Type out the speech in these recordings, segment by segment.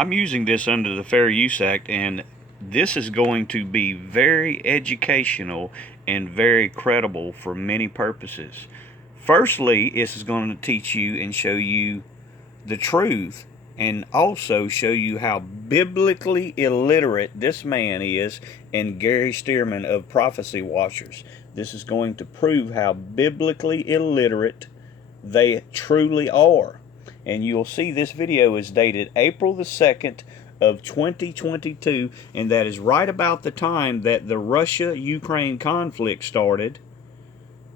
I'm using this under the Fair Use Act, and this is going to be very educational and very credible for many purposes. Firstly, this is going to teach you and show you the truth, and also show you how biblically illiterate this man is, and Gary Stearman of Prophecy Watchers. This is going to prove how biblically illiterate they truly are. And you'll see this video is dated April the 2nd of 2022, and that is right about the time that the Russia-Ukraine conflict started,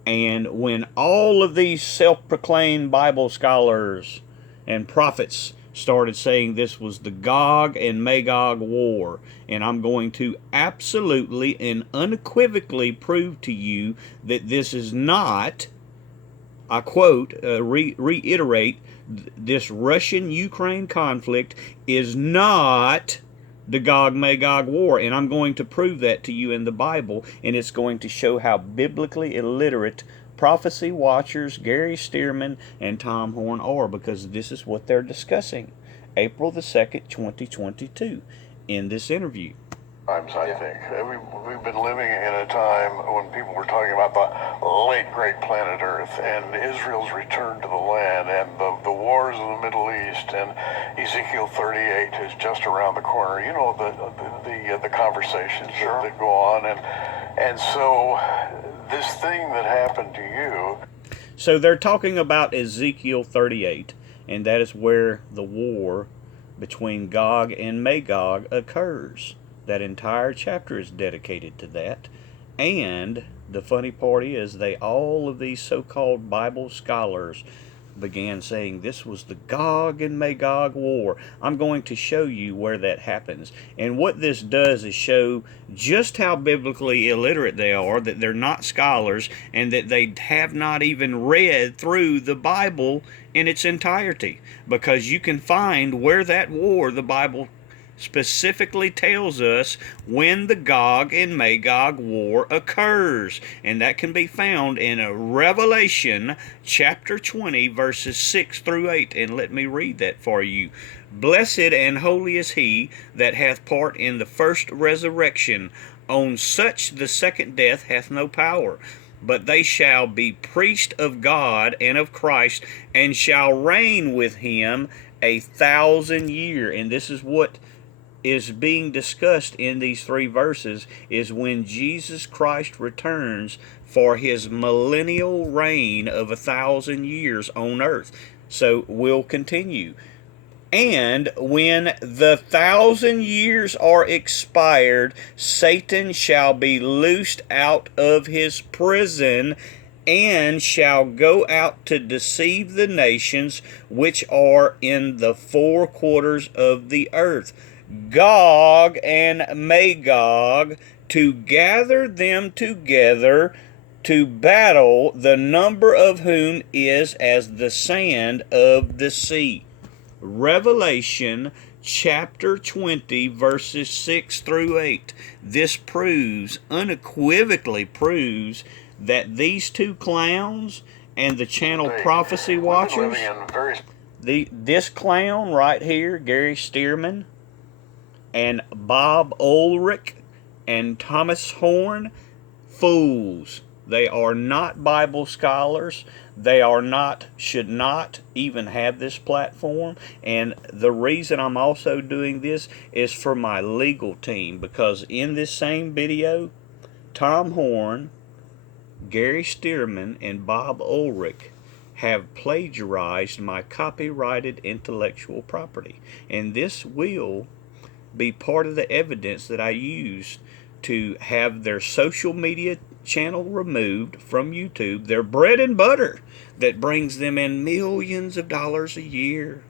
and when all of these self-proclaimed Bible scholars and prophets started saying this was the Gog and Magog war. And I'm going to absolutely and unequivocally prove to you that this is not, I quote, reiterate, this Russian-Ukraine conflict is not the Gog-Magog war. And I'm going to prove that to you in the Bible, and it's going to show how biblically illiterate Prophecy Watchers, Gary Stearman, and Tom Horn are, because this is what they're discussing. April the 2nd, 2022, in this interview. Times, I think. We've been living in a time when people were talking about the late great planet Earth and Israel's return to the land and the wars in the Middle East, and Ezekiel 38 is just around the corner. You know, the conversations that go on, and so this thing that happened to you. So they're talking about Ezekiel 38, and that is where the war between Gog and Magog occurs. That entire chapter is dedicated to that. And the funny part is, all of these so-called Bible scholars began saying this was the Gog and Magog war. I'm going to show you where that happens. And what this does is show just how biblically illiterate they are, that they're not scholars, and that they have not even read through the Bible in its entirety. Because you can find where that war, the Bible specifically tells us when the Gog and Magog war occurs, and that can be found in Revelation chapter 20 verses 6 through 8. And let me read that for you. Blessed and holy is he that hath part in the first resurrection. On such the second death hath no power, but they shall be priests of God and of Christ, and shall reign with him 1,000 years. And this is what is being discussed in these three verses, is when Jesus Christ returns for his millennial reign of 1,000 years on earth. So we'll continue. And when the 1,000 years are expired, Satan shall be loosed out of his prison, and shall go out to deceive the nations which are in the four quarters of the earth, Gog and Magog, to gather them together to battle, the number of whom is as the sand of the sea. Revelation chapter 20 verses 6 through 8. This proves, unequivocally proves, that these two clowns and the channel Prophecy Watchers, this clown right here, Gary Stearman, and Bob Ulrich and Thomas Horn, fools. They are not Bible scholars. They are not, should not even have this platform. And the reason I'm also doing this is for my legal team, because in this same video, Tom Horn, Gary Stearman, and Bob Ulrich have plagiarized my copyrighted intellectual property. And this will be part of the evidence that I used to have their social media channel removed from YouTube, their bread and butter that brings them in millions of dollars a year.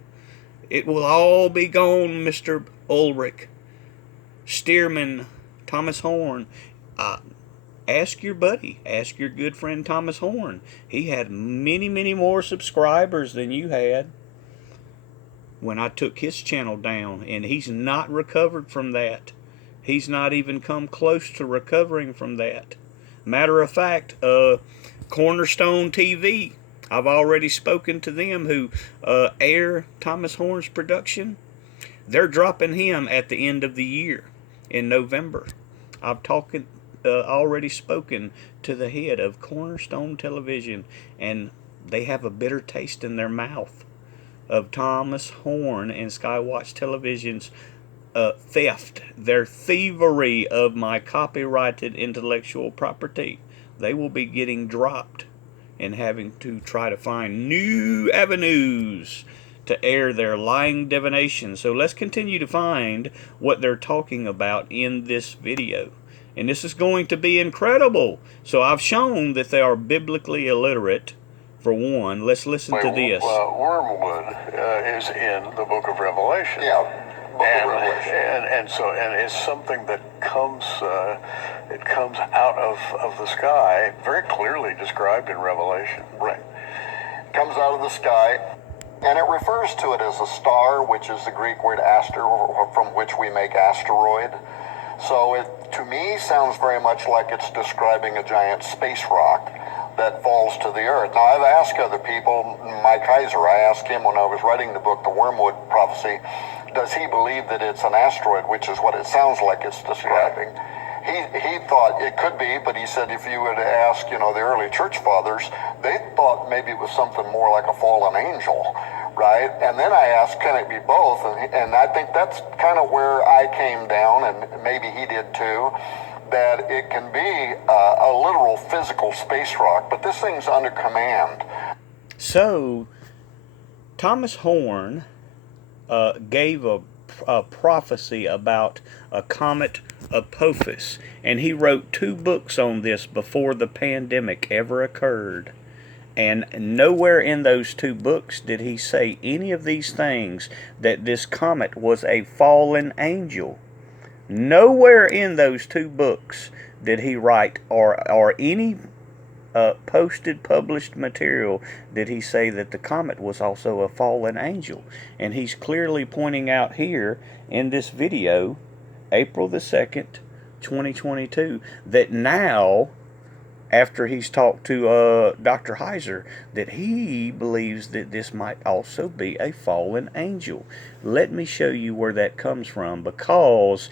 It will all be gone, Mr. Ulrich, Stearman, Thomas Horn. Ask your buddy, ask your good friend Thomas Horn. He had many, many more subscribers than you had when I took his channel down, and he's not recovered from that. He's not even come close to recovering from that. Matter of fact, Cornerstone TV, I've already spoken to them, who air Thomas Horn's production. They're dropping him at the end of the year in November. I've already spoken to the head of Cornerstone Television, and they have a bitter taste in their mouth of Thomas Horn and Skywatch Television's theft, their thievery of my copyrighted intellectual property. They will be getting dropped and having to try to find new avenues to air their lying divination. So let's continue to find what they're talking about in this video. And this is going to be incredible. So I've shown that they are biblically illiterate, for one. Let's listen to this. Wormwood is in the book of Revelation. Yeah, book of Revelation. And it's something that comes out of the sky, very clearly described in Revelation. Right. Comes out of the sky, and it refers to it as a star, which is the Greek word aster, from which we make asteroid. So it, to me, sounds very much like it's describing a giant space rock that falls to the earth. Now, I've asked other people, Mike Heiser, I asked him when I was writing the book, The Wormwood Prophecy, does he believe that it's an asteroid, which is what it sounds like it's describing. He thought it could be, but he said if you would ask, the early church fathers, they thought maybe it was something more like a fallen angel, right? And then I asked, can it be both? And I think that's kind of where I came down, and maybe he did too, that it can be a literal physical space rock, but this thing's under command. So, Thomas Horn gave a prophecy about a comet Apophis, and he wrote 2 books on this before the pandemic ever occurred. And nowhere in those 2 books did he say any of these things, that this comet was a fallen angel. Nowhere in those 2 books did he write, or any published material, did he say that the comet was also a fallen angel. And he's clearly pointing out here in this video, April the 2nd, 2022, that now, after he's talked to Dr. Heiser, that he believes that this might also be a fallen angel. Let me show you where that comes from, because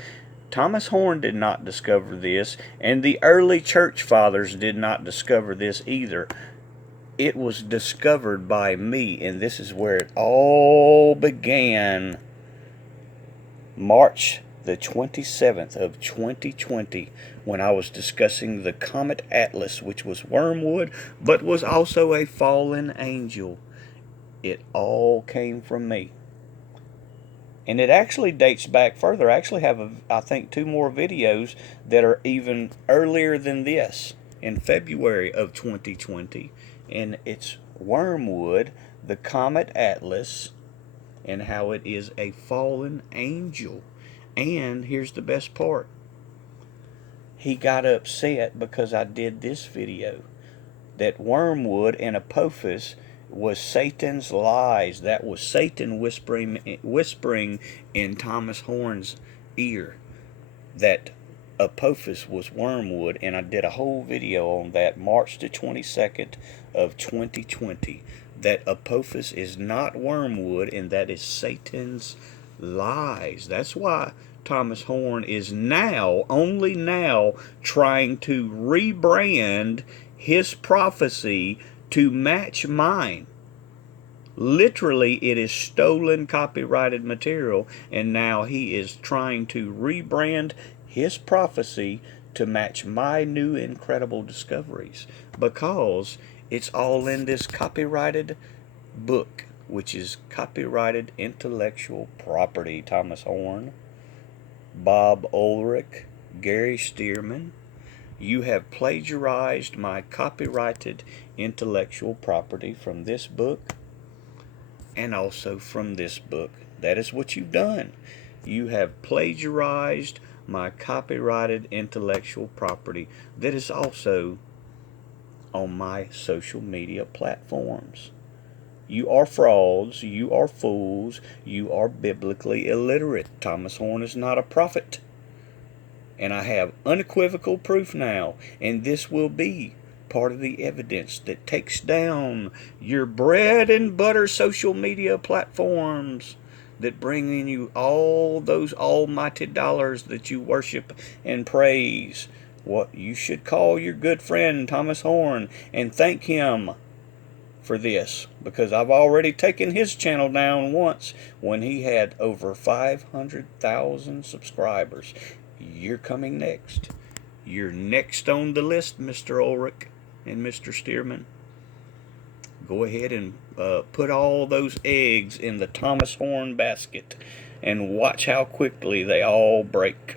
Thomas Horn did not discover this, and the early church fathers did not discover this either. It was discovered by me, and this is where it all began. March the 27th of 2020, when I was discussing the Comet Atlas, which was wormwood, but was also a fallen angel. It all came from me. And it actually dates back further. I actually have, I think, 2 more videos that are even earlier than this, in February of 2020. And it's wormwood, the Comet Atlas, and how it is a fallen angel. And here's the best part. He got upset because I did this video, that wormwood and Apophis was Satan's lies. That was Satan whispering in Thomas Horn's ear that Apophis was wormwood, and I did a whole video on that, March the 22nd of 2020, that Apophis is not wormwood, and that is Satan's lies. That's why Thomas Horn is now, only now, trying to rebrand his prophecy to match mine. Literally, it is stolen copyrighted material, and now he is trying to rebrand his prophecy to match my new incredible discoveries, because it's all in this copyrighted book, which is copyrighted intellectual property. Thomas Horn, Bob Ulrich, Gary Stearman, you have plagiarized my copyrighted intellectual property from this book and also from this book. That is what you've done. You have plagiarized my copyrighted intellectual property that is also on my social media platforms. You are frauds, you are fools, you are biblically illiterate. Thomas Horn is not a prophet. And I have unequivocal proof now, and this will be part of the evidence that takes down your bread and butter social media platforms that bring in you all those almighty dollars that you worship and praise. What you should call your good friend Thomas Horn and thank him for this, because I've already taken his channel down once when he had over 500,000 subscribers. You're coming next. You're next on the list, Mr. Ulrich and Mr. Stearman. Go ahead and put all those eggs in the Thomas Horn basket and watch how quickly they all break.